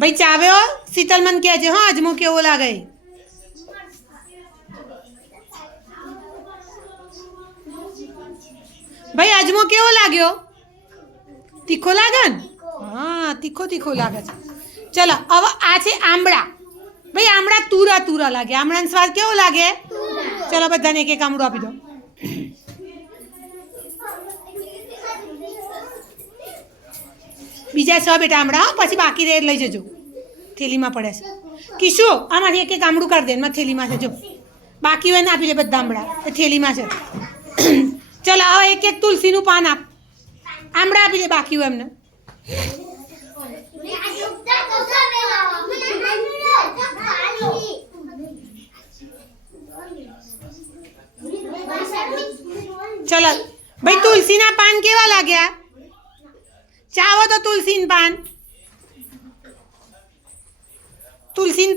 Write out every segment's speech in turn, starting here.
भाई चाव्यो शीतल मन कहे हाँ अजमो केवो लागे भाई अजमो केवो लाग्यो तीखो लागे हाँ तीखो तीखो लागे चलो अब आ छे आमड़ा भाई आमड़ा तूरा तूरा लागे आमड़ा स्वाद केवो लागे चलो बधाने एक आमड़ो आपी दो बीजा 6 बेटा आमड़ा पछी बाकी रे लई जजो थेली में पड़े किशो आमांथी एक आमड़ू कर दे थेली में जो बाकी होय ने आपी दे बधा आमड़ा थेली में चलो हवे एक एक तुलसी नु पान आप आमड़ा आपी दे बाकी होय एमने चलो भाई तुलसी ना पान केवा लाग्या चाहो तो तुलसी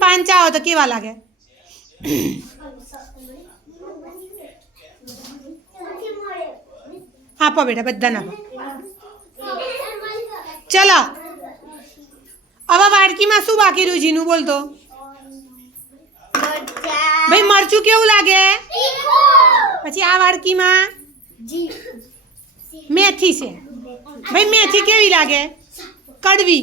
पान चाहो तो केवा लागे आपो बेटा बधा ना चलो अब वाड़की में शू बाकी रह्यु जीनू बोल तो भाई मरचू केवू लागे पछी आ वाड़की में मेथी से भाई मेथी केवी लागे कड़वी